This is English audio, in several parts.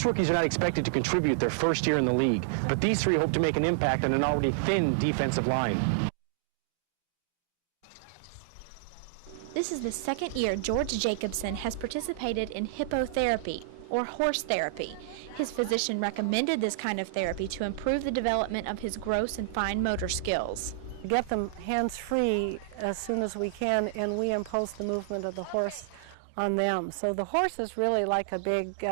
Most rookies are not expected to contribute their first year in the league, but these three hope to make an impact on an already thin defensive line. This is the second year George Jacobson has participated in hippotherapy, or horse therapy. His physician recommended this kind of therapy to improve the development of his gross and fine motor skills. Get them hands-free as soon as we can, and we impose the movement of the horse on them. So the horse is really like a big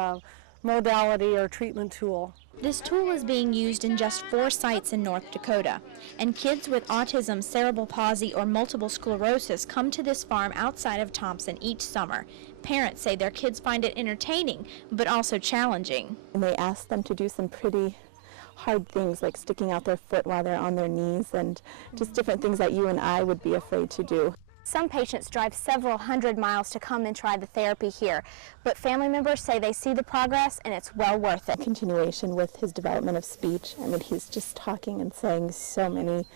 modality or treatment tool. This tool is being used in just 4 sites in North Dakota, and kids with autism, cerebral palsy, or multiple sclerosis come to this farm outside of Thompson each summer. Parents say their kids find it entertaining, but also challenging. And they ask them to do some pretty hard things, like sticking out their foot while they're on their knees, and just different things that you and I would be afraid to do. Some patients drive several hundred miles to come and try the therapy here, but family members say they see the progress and it's well worth it. Continuation with his development of speech. I mean, he's just talking and saying so many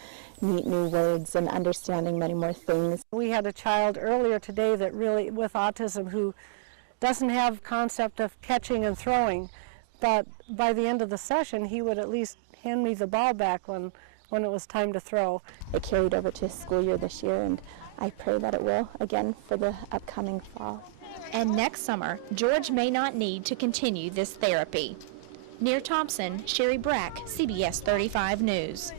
neat new words and understanding many more things. We had a child earlier today that really, with autism, who doesn't have concept of catching and throwing, but by the end of the session he would at least hand me the ball back when it was time to throw. It carried over to his school year this year, and I pray that it will again for the upcoming fall. And next summer, George may not need to continue this therapy. Near Thompson, Sherry Brack, CBS 35 News.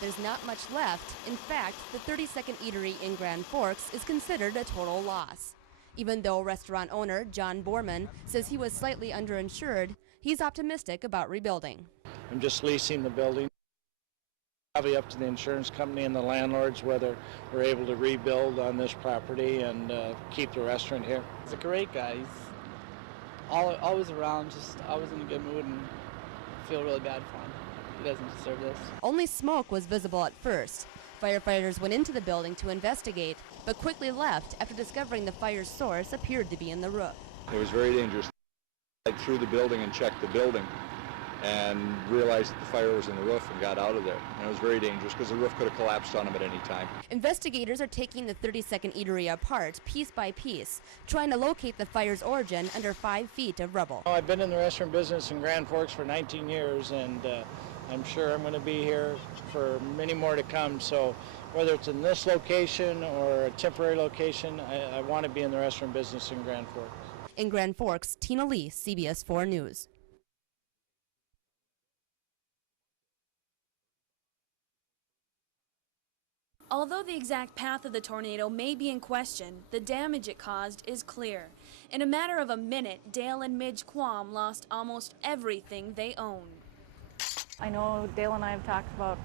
There's not much left. In fact, the 30-second eatery in Grand Forks is considered a total loss. Even though restaurant owner John Borman says he was slightly underinsured, he's optimistic about rebuilding. I'm just leasing the building. Probably up to the insurance company and the landlords whether we're able to rebuild on this property and keep the restaurant here. He's a great guy. He's always around, just always in a good mood, and feel really bad for him. He doesn't deserve this. Only smoke was visible at first. Firefighters went into the building to investigate, but quickly left after discovering the fire's source appeared to be in the roof. It was very dangerous. I through the building and checked the building and realized that the fire was in the roof and got out of there. And it was very dangerous because the roof could have collapsed on him at any time. Investigators are taking the 30-second eatery apart piece by piece, trying to locate the fire's origin under 5 feet of rubble. I've been in the restaurant business in Grand Forks for 19 years, and I'm sure I'm going to be here for many more to come. So whether it's in this location or a temporary location, I want to be in the restaurant business in Grand Forks. In Grand Forks, Tina Lee, CBS 4 News. Although the exact path of the tornado may be in question, the damage it caused is clear. In a matter of a minute, Dale and Midge Quam lost almost everything they own. I know Dale and I have talked about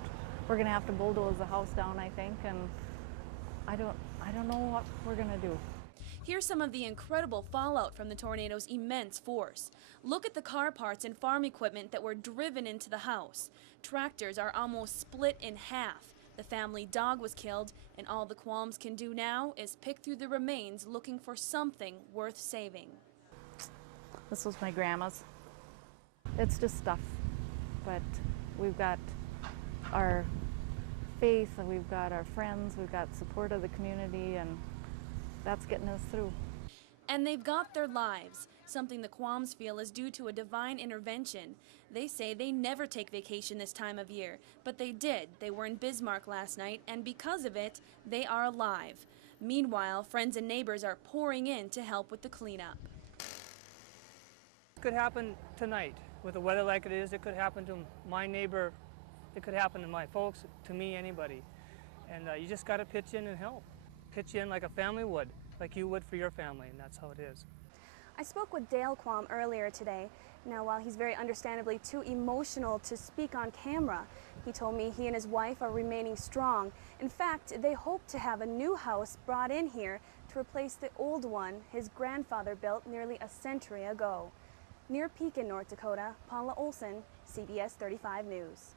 we're going to have to bulldoze the house down, I think, and I don't know what we're going to do. Here's some of the incredible fallout from the tornado's immense force. Look at the car parts and farm equipment that were driven into the house. Tractors are almost split in half. The family dog was killed, and all the Qualms can do now is pick through the remains looking for something worth saving. This was my grandma's. It's just stuff, but we've got our faith, and we've got our friends, we've got support of the community, and that's getting us through. And they've got their lives, something the Qualms feel is due to a divine intervention. They say they never take vacation this time of year, but they did. They were in Bismarck last night, and because of it, they are alive. Meanwhile, friends and neighbors are pouring in to help with the cleanup. It could happen tonight. With the weather like it is, it could happen to my neighbor, it could happen to my folks, to me, anybody. And you just got to pitch in and help. Pitch in like a family would, like you would for your family, and that's how it is. I spoke with Dale Quam earlier today. Now, while he's very understandably too emotional to speak on camera, he told me he and his wife are remaining strong. In fact, they hope to have a new house brought in here to replace the old one his grandfather built nearly a century ago. Near Pekin, North Dakota, Paula Olson, CBS 35 News.